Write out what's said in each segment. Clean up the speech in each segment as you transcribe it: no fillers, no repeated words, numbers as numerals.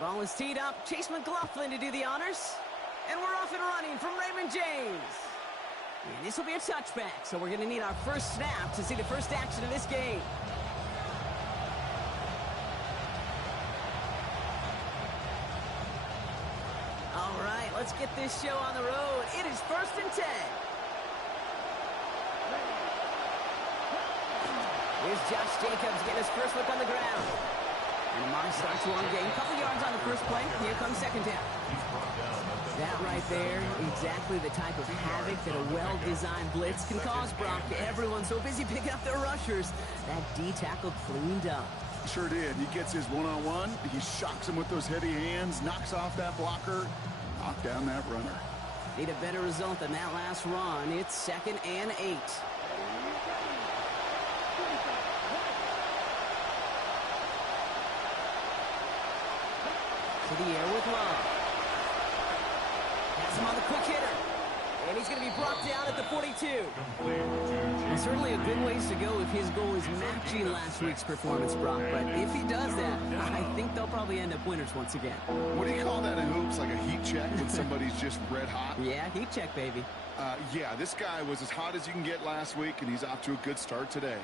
Ball is teed up. Chase McLaughlin to do the honors. And we're off and running from Raymond James. And this will be a touchback, so we're going to need our first snap to see the first action of this game. All right, let's get this show on the road. It is 1st and 10. Here's Josh Jacobs getting his first look on the ground. And Amari starts one game. Couple yards on the first play. Here comes second down. That right there, exactly the type of havoc that a well-designed blitz can cause, Brock. Everyone's so busy picking up their rushers. That D tackle cleaned up. Sure did. He gets his one-on-one. He shocks him with those heavy hands, knocks off that blocker, knock down that runner. Need a better result than that last run. It's 2nd and 8. To the air with Love. Has him on the quick hitter. And he's going to be brought down at the 42. And certainly a good ways to go if his goal is matching last week's performance, Brock. But if he does that, I think they'll probably end up winners once again. What do you call that in hoops? Like a heat check when somebody's just red hot? Yeah, heat check, baby. Yeah, this guy was as hot as you can get last week, and he's off to a good start today.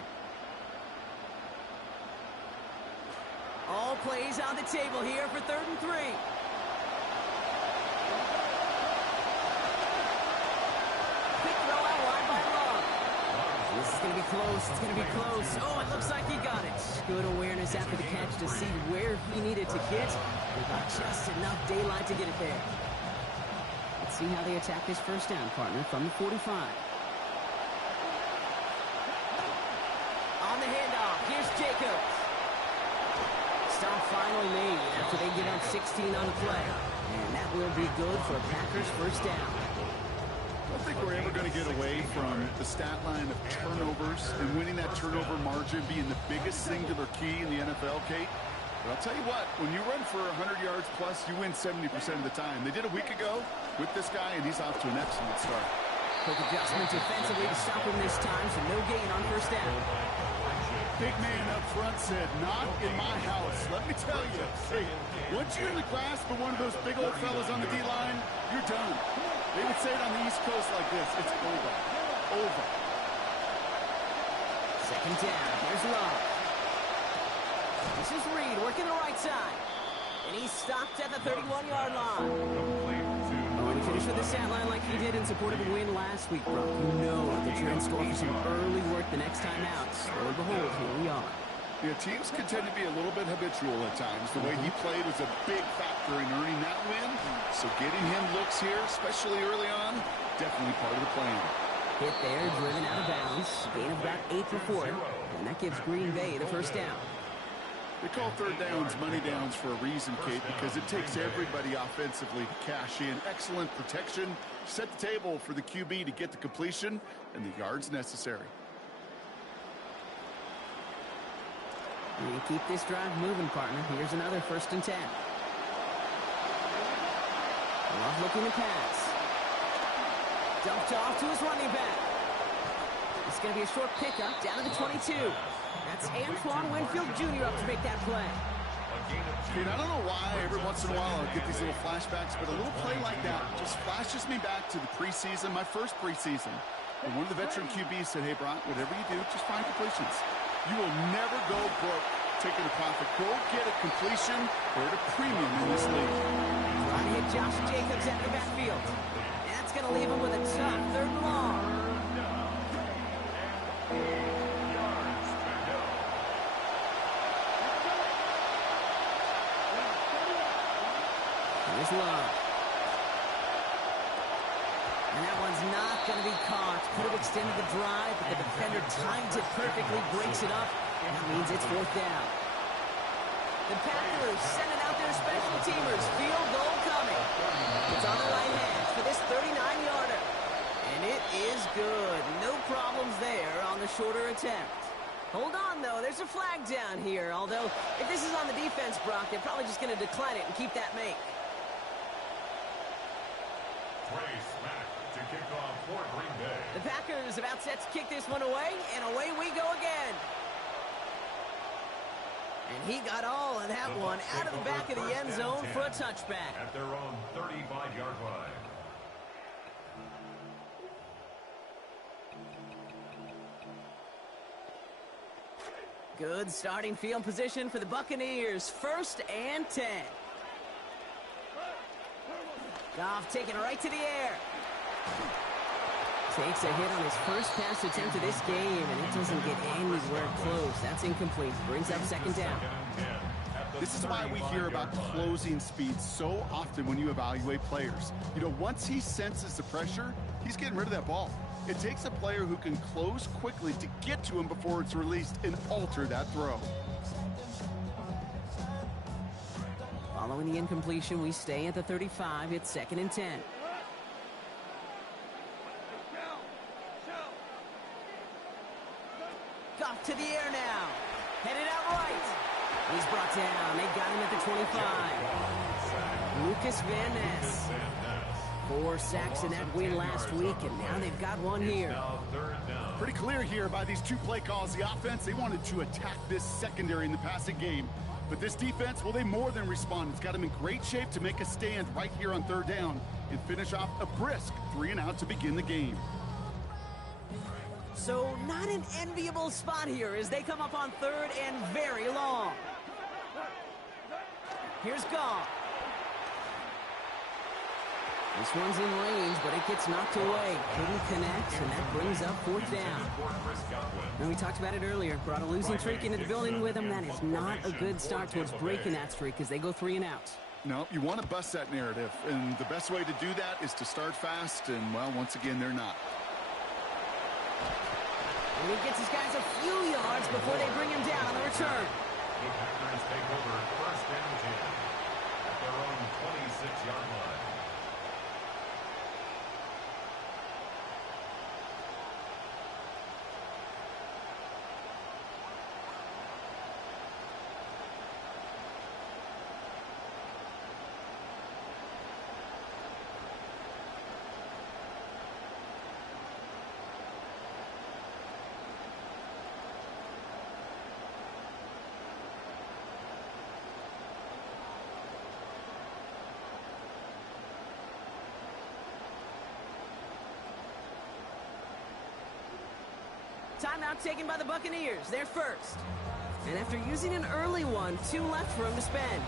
All plays on the table here for 3rd and 3. Quick throw out wide by Love. This is going to be close. It's going to be close. Oh, it looks like he got it. Good awareness after the catch to see where he needed to get. They got just enough daylight to get it there. Let's see how they attack this first down, partner, from the 45. On the handoff, here's Jacobs. Stop finally made after they get up 16 on the play. And that will be good for Packers first down. I don't think we're ever going to get away from the stat line of turnovers and winning that turnover margin being the biggest singular key in the NFL, Kate. But I'll tell you what, when you run for 100 yards plus, you win 70% of the time. They did a week ago with this guy, and he's off to an excellent start. Quick adjustment defensively to stop him this time, so no gain on first down. Big man up front said, not in my house. Let me tell you, hey, once you're in the grasp of one of those big old fellas on the D-line, you're done. They would say it on the East Coast like this, it's over. Over. 2nd down, here's Love. This is Reed working the right side. And he's stopped at the 31-yard line. Going to finish with the stat line like he did in support of a win last week, Brock. You know that you're in store for some early work the next time out. Lo and behold, here we are. Yeah, teams can tend to be a little bit habitual at times. The way he played was a big factor in earning that win. So getting him looks here, especially early on, definitely part of the plan. Hit there, driven out of bounds. Gain of about 8 for 4. And that gives Green Bay the first down. They call third downs money downs for a reason, Kate, because it takes everybody offensively to cash in. Excellent protection, set the table for the QB to get the completion and the yards necessary. You keep this drive moving, partner. Here's another 1st and 10. Love looking to pass. Dumped off to his running back. It's going to be a short pickup down to the 22. That's Antoine Winfield Jr. up to make that play. Kate, I don't know why every once in a while I get these little flashbacks, but a little play like that just flashes me back to the preseason, my first preseason. And one of the veteran QBs said, hey, Brock, whatever you do, just find completions. You will never go broke taking a profit. Go get a completion. They're at a premium in this league. Trying to hit Josh Jacobs out of the backfield. And that's going to leave him with a tough 3rd and long. Here's Love. And that one's not going to be caught. Could have extended the drive, but the defender timed it perfectly, breaks it up, and that means it's 4th down. The Packers sending out their special teamers. Field goal coming. It's on the right hands for this 39-yarder. And it is good. No problems there on the shorter attempt. Hold on, though. There's a flag down here. Although, if this is on the defense, Brock, they're probably just going to decline it and keep that make. To kick off for Green Bay. The Packers about set to kick this one away, and away we go again. And He got all of that one out of the back of the end zone for a touchback. At their own 35-yard line. Good starting field position for the Buccaneers. 1st and 10. Goff taking it right to the air. Takes a hit on his first pass attempt of this game, and it doesn't get anywhere close. That's incomplete. Brings up 2nd down. This is why we hear about closing speed so often when you evaluate players. You know, once he senses the pressure, he's getting rid of that ball. It takes a player who can close quickly to get to him before it's released and alter that throw. Following the incompletion, we stay at the 35. It's 2nd and 10. Goff to the air now. Headed out right. He's brought down. They got him at the 25. Lucas Van Ness. 4 sacks in that win last week, and now they've got one here. Pretty clear here by these 2 play calls. The offense, they wanted to attack this secondary in the passing game. But this defense, well, they more than respond. It's got them in great shape to make a stand right here on 3rd down and finish off a brisk 3 and out to begin the game. So not an enviable spot here as they come up on 3rd and very long. Here's Goff. This one's in range, but it gets knocked away. Couldn't connect, and that brings up 4th down. And we talked about it earlier. Brought a losing streak into the building with them. That is not a good start towards breaking that streak as they go 3 and out. No, you want to bust that narrative, and the best way to do that is to start fast, and, well, once again, they're not. And he gets his guys a few yards before they bring him down on the return. The Packers take over 1st and 10 at their own 26-yard line. Timeout taken by the Buccaneers. They're first. And after using an early one, 2 left for him to spend.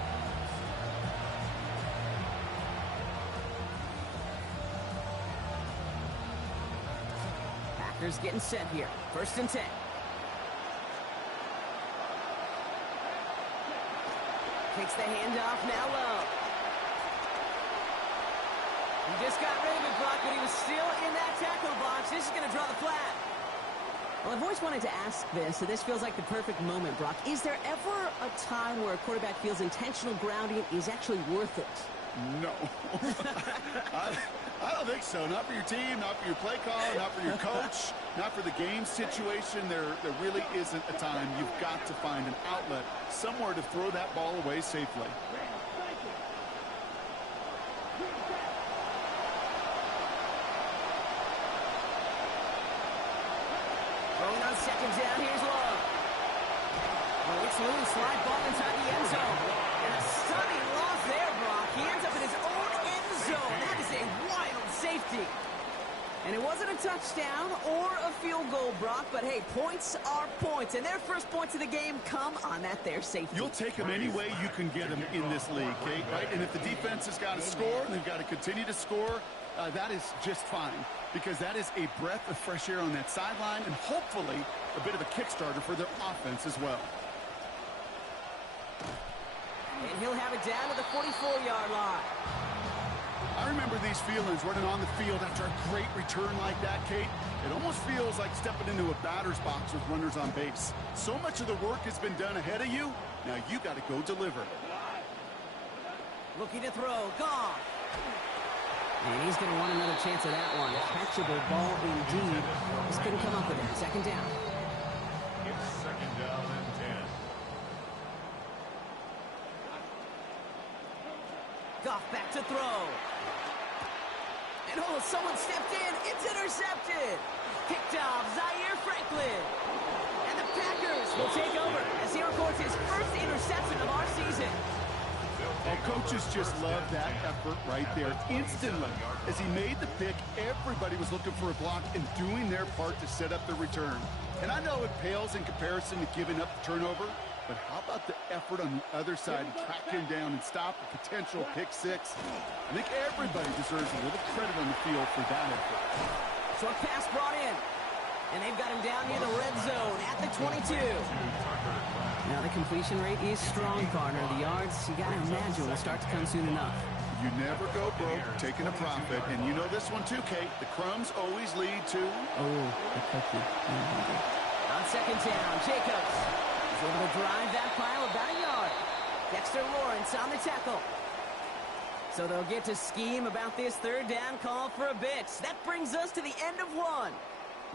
Packers getting set here. 1st and 10. Takes the handoff now low. He just got rid of it, Brock, but he was still in that tackle box. This is going to draw the flag. Well, I've always wanted to ask this, so this feels like the perfect moment, Brock. Is there ever a time where a quarterback feels intentional grounding is actually worth it? No. I don't think so. Not for your team, not for your play call, not for your coach, not for the game situation. There really isn't a time. You've got to find an outlet, somewhere to throw that ball away safely. Going on 2nd down, here's Love. Well, it's loose, slide ball inside the end zone. And a stunning loss there, Brock. He ends up in his own end zone. That is a wild safety. And it wasn't a touchdown or a field goal, Brock, but hey, points are points. And their first points of the game come on that there safety. You'll take them any way you can get them in this league, Kate, right? And if the defense has got to score and they've got to continue to score, that is just fine, because that is a breath of fresh air on that sideline and hopefully a bit of a kickstarter for their offense as well. And he'll have it down to the 44-yard line. I remember these feelings running on the field after a great return like that, Kate. It almost feels like stepping into a batter's box with runners on base. So much of the work has been done ahead of you. Now you got to go deliver. Looking to throw. Goff. And he's going to want another chance at that one. Catchable ball indeed. Just couldn't come up with it. 2nd down. It's 2nd down and 10. Goff back to throw. And oh, someone stepped in. It's intercepted. Picked off Zaire Franklin. And the Packers will take over as he records scores his first interception of our season. Well, coaches just love that effort right there. Instantly, as he made the pick, everybody was looking for a block and doing their part to set up the return. And I know it pales in comparison to giving up the turnover, but how about the effort on the other side to track him down and stop a potential pick six? I think everybody deserves a little credit on the field for that effort. Short pass brought in. And they've got him down near the red zone at the 22. Now the completion rate is strong, partner. The yards, you got to imagine, will start to come soon enough. You never go broke taking a profit. And you know this one too, Kate. The crumbs always lead to... Oh, the cookie. On second down, Jacobs is able to drive that pile about a yard. Dexter Lawrence on the tackle. So they'll get to scheme about this third down call for a bit. That brings us to the end of one.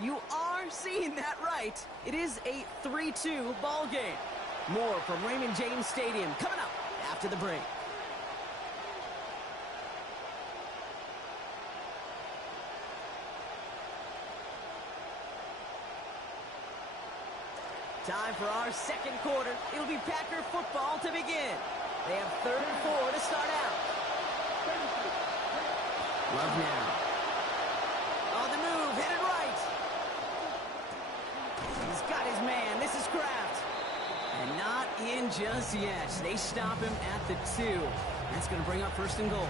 You are seeing that right. It is a 3-2 ball game. More from Raymond James Stadium coming up after the break. Time for our second quarter. It'll be Packer football to begin. They have 3rd and 4 to start out. Love now. On the move, headed right. He's got his man. This is Kraft. And not in just yet. They stop him at the 2. That's going to bring up 1st and goal.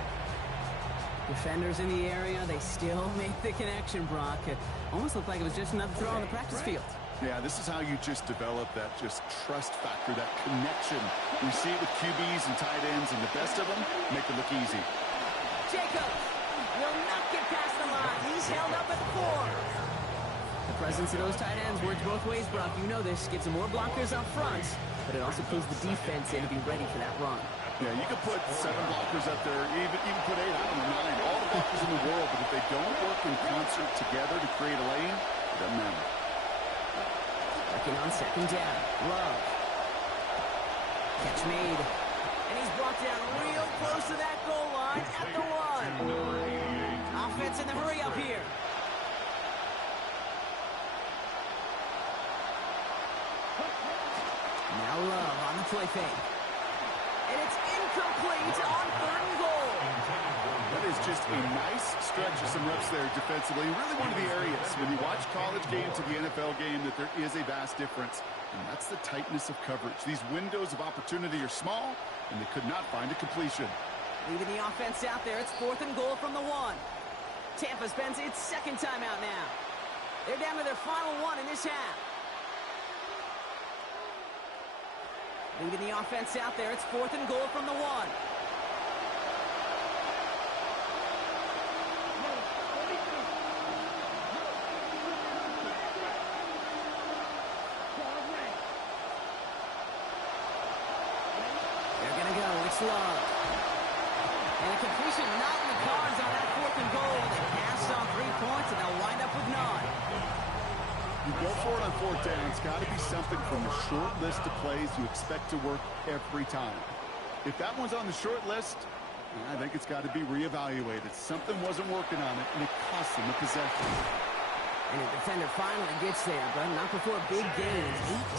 Defenders in the area. They still make the connection, Brock. It almost looked like it was just another throw on the practice field. Yeah, this is how you just develop that just trust factor, that connection. We see it with QBs and tight ends, and the best of them make it look easy. Jacobs will not get past the line. He's held up at 4. The presence of those tight ends works both ways, Brock. You know this. Gets some more blockers up front, but it also pulls the defense in to be ready for that run. Yeah, you can put 7 blockers up there, even put 8, I don't know, 9, all the blockers in the world, but if they don't work in concert together to create a lane, it doesn't matter. Working on second down. Love. Catch made. And he's brought down real close to that goal line at the 1. Offense in the hurry up here. Now Love on the play fake. And it's incomplete on 3rd and goal. That is just a nice stretch of some reps there defensively. Really one of the areas when you watch college game to the NFL game that there is a vast difference. And that's the tightness of coverage. These windows of opportunity are small, and they could not find a completion. Leaving the offense out there. It's 4th and goal from the 1. Tampa spends its 2nd timeout now. They're down to their final 1 in this half. Leaving the offense out there. It's 4th and goal from the 1. Love. And a completion not in the cards on that 4th and goal. They passed on 3 points, and they'll wind up with 9. You go for it on 4th down. It's got to be something from the short list of plays you expect to work every time. If that one's on the short list, I think it's got to be reevaluated. Something wasn't working on it, and it cost them a possession. And the defender finally gets there, but not before a big gain.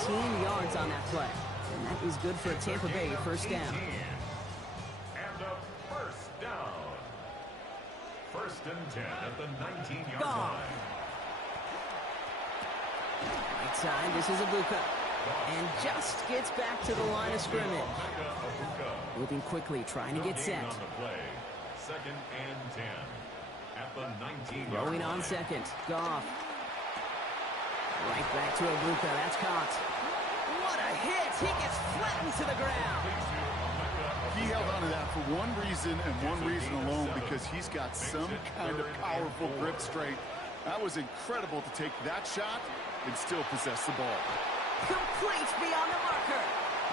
18 yards on that play. And that is good for a Tampa Bay 1st down. 1st and 10 at the 19-yard line. Right side, this is Abuka. And just gets back to the line of scrimmage. Moving quickly, trying to get set. 2nd and 10 at the 19-yard line. Rolling on 2nd. Goff. Right back to Abuka. That's caught. What a hit! He gets flattened to the ground. He held on to that for one reason and one reason alone, because he's got some kind of powerful grip strength. That was incredible to take that shot and still possess the ball. Complete beyond the marker.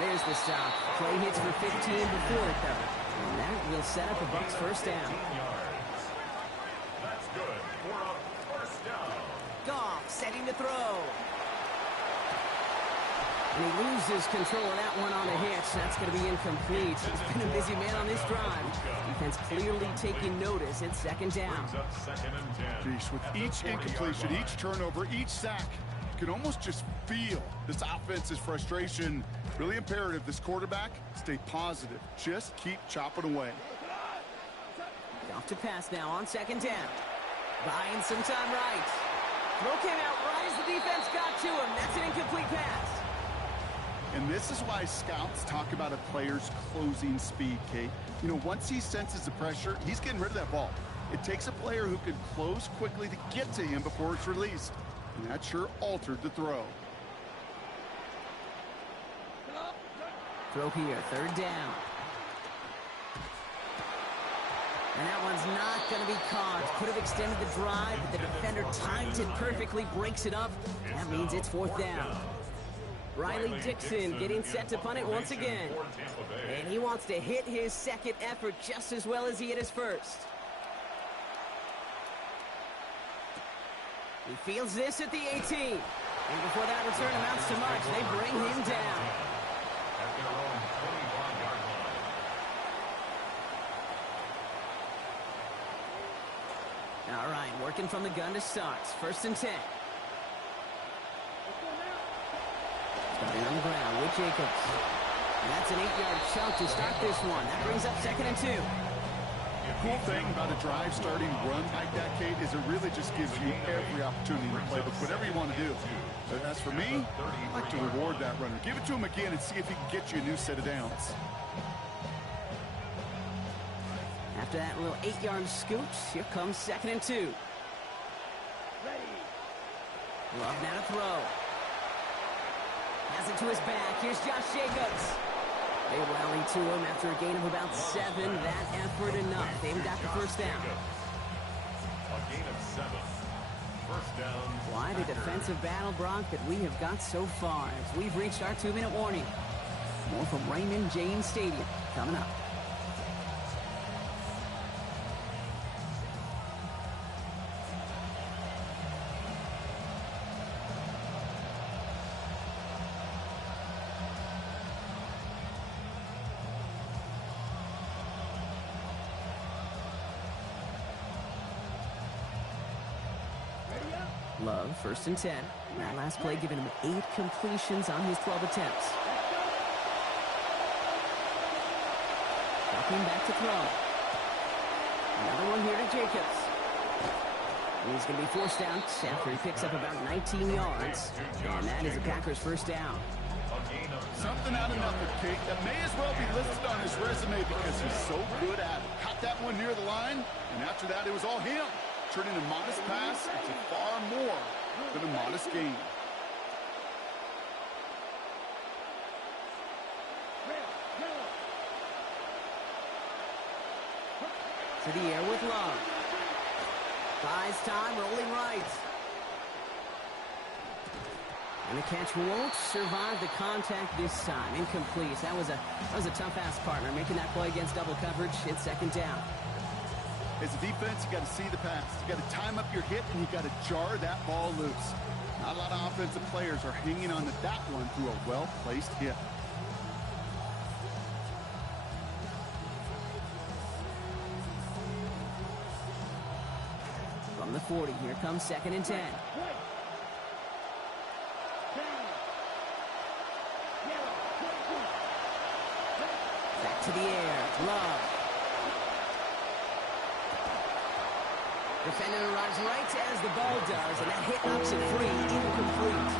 There's the stop. Play hits for 15 before it, though. And that will set up a Bucs 1st down. That's good for a 1st down. Goff setting to throw. And he loses control of that one on the hit. That's going to be incomplete. He's been a busy man on this drive. Defense clearly taking notice. It's 2nd down. Brings up 2nd and 10. Geesh, with each incompletion, each turnover, each sack, can almost just feel this offense's frustration. Really imperative this quarterback stay positive. Just keep chopping away. Off to pass now on second down. Buying some time right. Throw came out right as the defense got to him. That's an incomplete pass. And this is why scouts talk about a player's closing speed, Kate. You know, once he senses the pressure, he's getting rid of that ball. It takes a player who can close quickly to get to him before it's released. And that sure altered the throw. Throw here, third down. And that one's not going to be caught. Could have extended the drive, but the defender timed it perfectly, breaks it up. That means it's fourth down. Riley Dixon getting set to punt it once again. And he wants to hit his second effort just as well as he hit his first. He fields this at the 18. And before that return amounts to much, they bring him down. At their own 21-yard line. All right, working from the gun to start. First and 10. Starting on the ground with Jacobs. And that's an 8-yard chunk to start this one. That brings up second and 2. The cool thing about a drive starting run like that, Kate, is it really just gives you every opportunity to play whatever you want to do. But as for me, I like to reward that runner. Give it to him again and see if he can get you a new set of downs. After that little 8-yard scoot, here comes second and 2. Love now to throw. Has it to his back. Here's Josh Jacobs. They rally to him after a gain of about 7. That effort enough. They've got the first down. A gain of 7. First down. Quite a defensive battle, Brock, that we have got so far as we've reached our 2-minute warning. More from Raymond James Stadium coming up. Love, first and 10. That last play giving him 8 completions on his 12 attempts. Ducking back to throw. Another one here to Jacobs. He's going to be forced out after he picks up about 19 yards. And that is a Packers first down. Something out of nothing, Kate. That may as well be listed on his resume because he's so good at it. Caught that one near the line, and after that, it was all him. Turning a modest pass into far more than a modest gain. To the air with Love. Buys time, rolling right. And the catch won't survive the contact this time. Incomplete. That was a tough-ass partner making that play against double coverage. It's second down. As a defense, you got to see the pass. You got to time up your hit, and you got to jar that ball loose. Not a lot of offensive players are hanging on to that one through a well-placed hit. From the 40, here comes second and 10. Back to the air. Love. Defender arrives right as the ball does, and that hit knocks it free, incomplete.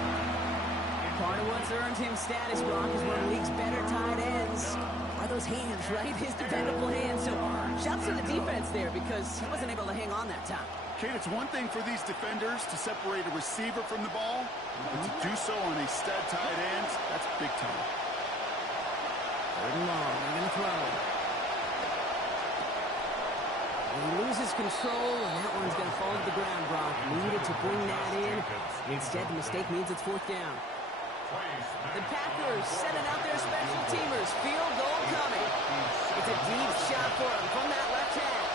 Part of what's earned him status, Brock, is one of the league's better tight ends. Are those hands, right? His dependable hands. So, shouts to the defense there because he wasn't able to hang on that time. Kate, it's one thing for these defenders to separate a receiver from the ball, but to do so on a stud tight end, that's big time. Third and long, they're going to throw. He loses control, and that one's going to fall to the ground, Brock. Needed to bring that in. Instead, the mistake means it's fourth down. The Packers sending out their special teamers. Field goal coming. It's a deep shot for him from that left hash.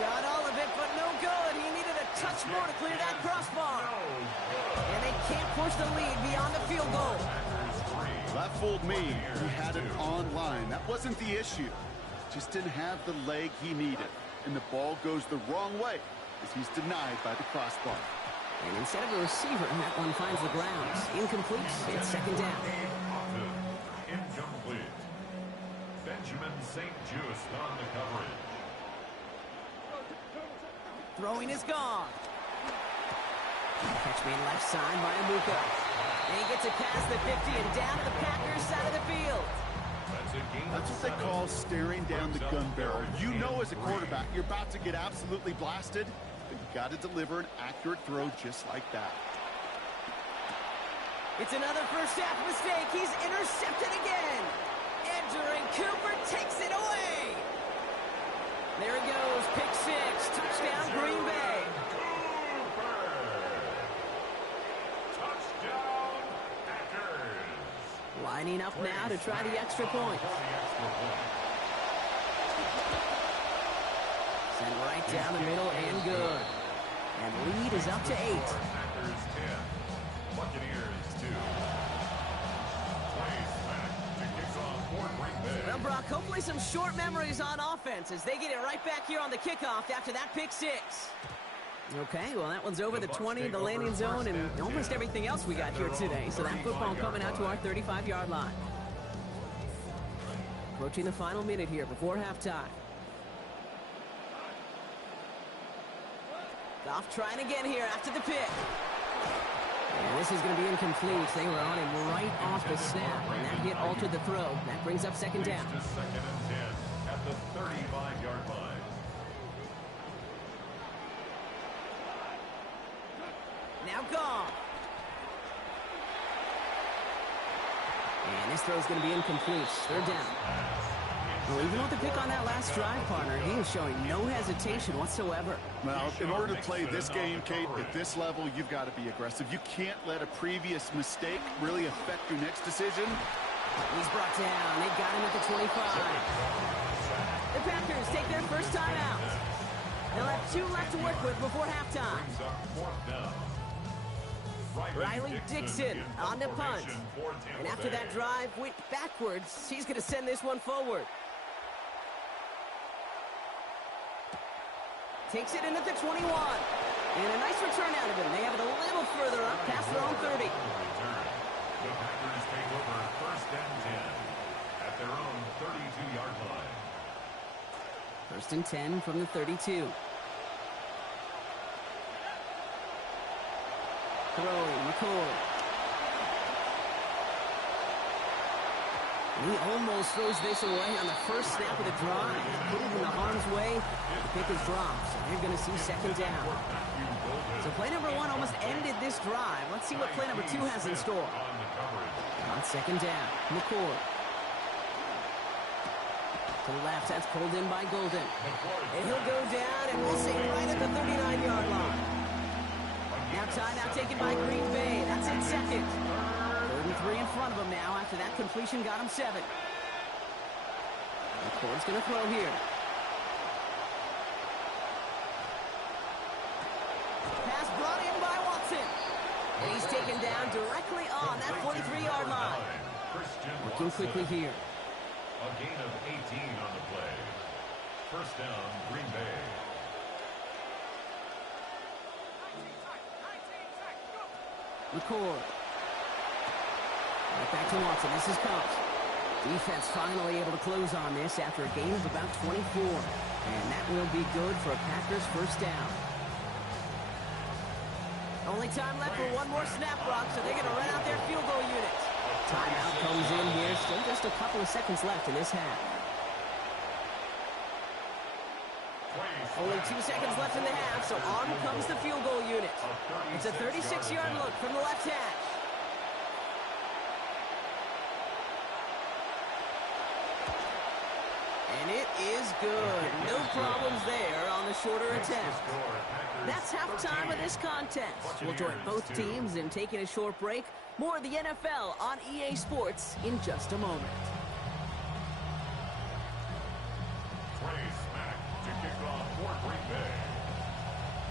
Got all of it, but no good. He needed a touch more to clear that crossbar. And they can't push the lead beyond the field goal. That fooled me. He had it on line. That wasn't the issue. Just didn't have the leg he needed. And the ball goes the wrong way. as he's denied by the crossbar. And instead of a receiver, that one finds the grounds. Incomplete. It's second down. Incomplete. Benjamin St. Just on the coverage. Throwing is gone. Catch made left side by Amuka. And he gets it past the 50 and down to the Packers side of the field. That's what they call staring down the gun barrel. You know as a quarterback, you're about to get absolutely blasted, but you got to deliver an accurate throw just like that. It's another first half mistake. He's intercepted again. Edgerrin Cooper takes it away. There he goes. Pick six. Touchdown, Green Bay. Touchdown, Packers. Lining up now to try the extra point. Sent right down the middle and good. And lead is up to 8. Packers 10. Buccaneers 2. Plays back to kick off for Green Bay. Well, Brock, hopefully some short memories on offense as they get it right back here on the kickoff after that pick six. Okay, well, that one's over the 20, the landing zone, and almost everything else we got here today. So that football coming out to our 35-yard line. Approaching the final minute here before halftime. Goff trying again here after the pick. And this is going to be incomplete. They were on him right off the snap, and that hit altered the throw. That brings up second down. To second and 10 at the 35-yard line. Now Goff. And this throw is going to be incomplete. Third down. Well, even with the pick on that last drive, partner, he is showing no hesitation whatsoever. Well, in order to play this game, Kate, at this level, you've got to be aggressive. You can't let a previous mistake really affect your next decision. He's brought down. They got him at the 25. The Packers take their first time out. They'll have 2 left to work with before halftime. Brings up fourth down. Riley Dixon on the punt. And after that drive went backwards, he's going to send this one forward. Takes it in at the 21. And a nice return out of him. They have it a little further up past their own 30. The Packers take over first and 10 at their own 32-yard line. First and 10 from the 32. Throwing, McCoy. He almost throws this away on the first snap of the drive. Put it in the harm's way. The pick is dropped, so you're going to see second down. So play number 1 almost ended this drive. Let's see what play number 2 has in store. On second down, McCoy. To the left, that's pulled in by Golden. And he'll go down, and we'll see right at the 39-yard line. Now timeout taken by Green Bay. That's in second. 3rd and 3 in front of him now after that completion got him 7. McCoy's going to throw here. Pass brought in by Watson. And he's taken down directly on that 43-yard line. Looking quickly here. A gain of 18 on the play. First down, Green Bay. McCoy. Right back to Watson. This is Cox. Defense finally able to close on this after a gain of about 24. And that will be good for a Packers first down. Only time left for one more snap, Brock, so they're going to run out their field goal unit. Timeout comes in here. Still just a couple of seconds left in this half. Only 2 seconds left in the half, so on comes the field goal unit. It's a 36-yard look from the left hash. And it is good. No problems there on the shorter attempt. That's halftime of this contest. We'll join both teams in taking a short break. More of the NFL on EA Sports in just a moment.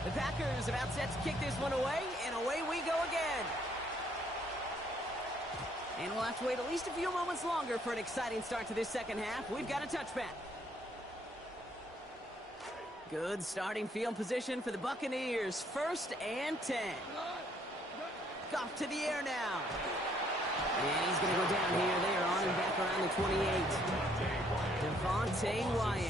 The Packers about set to kick this one away, and away we go again. And we'll have to wait at least a few moments longer for an exciting start to this second half. We've got a touchback. Good starting field position for the Buccaneers. 1st and 10. Goff to the air now. And he's going to go down here. They are on him back around the 28. Devontae Wyatt.